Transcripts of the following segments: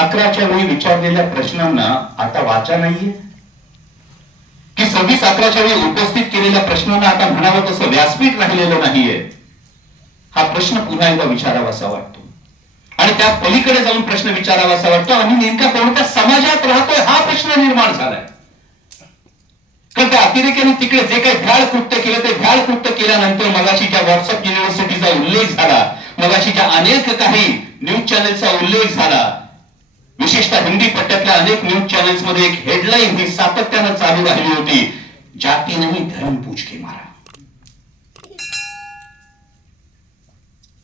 26/11 वेळी विचारलेल्या प्रश्नांना आता वाचा नाहीये की 26/11 वेळी उपस्थित केलेल्या प्रश्नांना आता म्हणावं तसं व्यासपीठ राहिलेलं नाहीये? हा प्रश्न पुन्हा एकदा विचारावासा वाटतो आणि त्या पलीकडे जाऊन प्रश्न विचारावासा वाटतो. आम्ही नेमका कोणत्या समाजात राहतोय हा प्रश्न निर्माण झालाय. कारण त्या अतिरेक्याने तिकडे जे काही भ्याड कृत्य केलं ते भ्याड कृत्य केल्यानंतर मगाशी ज्या व्हॉट्सअप युनिव्हर्सिटीचा उल्लेख झाला, मगाशी ज्या अनेक काही न्यूज चॅनलचा उल्लेख झाला, विशेषतः हिंदी पट्ट्यातल्या अनेक न्यूज चॅनल्स मध्ये एक हेडलाईन ही सातत्यानं चालू राहिली होती, जाती नहीं धर्म पूछ के मारा.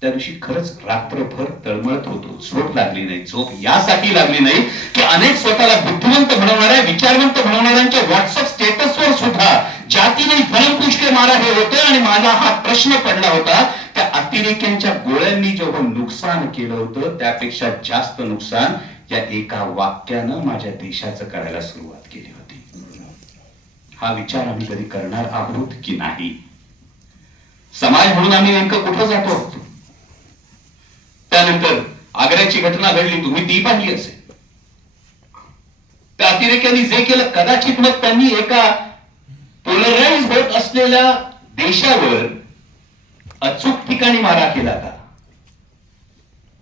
त्या दिवशी खरंच रात्रभर तळमळत होतो, झोप लागली नाही. झोप यासाठी लागली नाही की अनेक स्वतःला बुद्धिवंत बनवणाऱ्या, विचारवंत बनवणाऱ्यांच्या व्हॉट्सअप स्टेटसवर सुद्धा जाती नाही धर्म पूछ के मारा हे होतं आणि माझा हा प्रश्न पडला होता. त्या अतिरेक्यांच्या गोळ्यांनी जेवढं नुकसान केलं होतं त्यापेक्षा जास्त नुकसान या एका वाक्यानं माझ्या देशाचं करायला सुरुवात केली होती. हा विचार आम्ही कधी करणार आहोत की नाही? समाज म्हणून आम्ही नेमकं कुठं जातो आहोत? त्यानंतर आग्र्याची घटना घडली, तुम्ही ती पाहिली असेल. त्या अतिरेक्यांनी जे केलं, कदाचित मग त्यांनी एका पोलराइज होत असलेल्या देशावर अचूक ठिकाणी मारा केला का?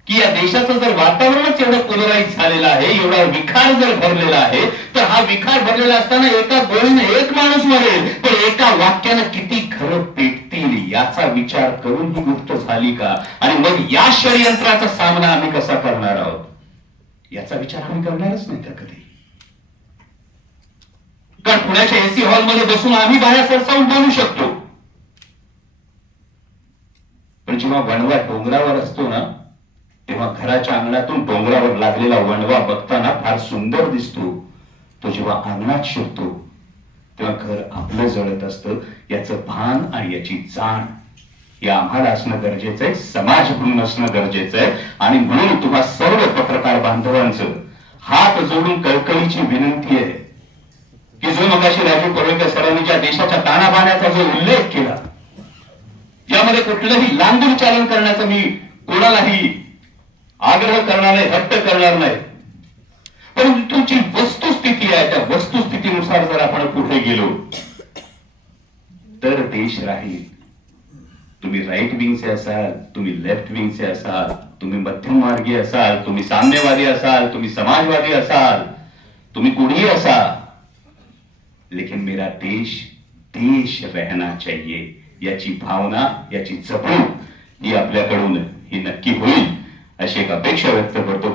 की या देशाचं जर वातावरणच एवढं पोलराइज झालेलं आहे, एवढा विखार जर भरलेला आहे, तर हा विखार भरलेला असताना एका गोळीने एक माणूस मरेल, पण एका वाक्यानं किती घरं पेटतील याचा विचार करून ही गोष्ट झाली का? आणि मग या षडयंत्राचा सामना आम्ही कसा करणार आहोत याचा विचार आम्ही करणारच नाही का कधी? कारण पुण्याच्या एसी हॉलमध्ये बसून आम्ही बाहेर सरसावून बोलू शकतो, पण जेव्हा वणवा डोंगरावर असतो ना, तेव्हा घराच्या अंगणातून डोंगरावर लागलेला वणवा बघताना फार सुंदर दिसतो. तो जेव्हा अंगणात शिरतो तेव्हा घर आपलं जळत असतं. याचं भान आणि याची जाण हे आम्हाला असणं गरजेचं आहे, समाज म्हणून असणं गरजेचं आहे. आणि म्हणून तुम्हा सर्व पत्रकार बांधवांचं हात जोडून कळकळीची विनंती आहे की जो मगाशी राजू परुळेकर सरांनी ज्या देशाच्या ताणाबाण्याचा जो उल्लेख केला, यामध्ये कुठलंही लांबून चालन करण्याचं मी कोणालाही आग्रह करणार नाही, हट्ट करणार नाही. परंतु तुमची वस्तुस्थिती आहे, त्या वस्तुस्थितीनुसार जर आपण पुढे गेलो तर देश राहील. तुम्ही राईट विंगचे असाल, तुम्ही लेफ्ट विंगचे असाल, तुम्ही मध्यममार्गी असाल, तुम्ही साम्यवादी असाल, तुम्ही समाजवादी असाल, तुम्ही कुणीही असाल, लेकिन मेरा देश देश रहना चाहिए याची भावना, याची जपणूक ही आपल्याकडून ही नक्की होईल अशी एक अपेक्षा व्यक्त करतो.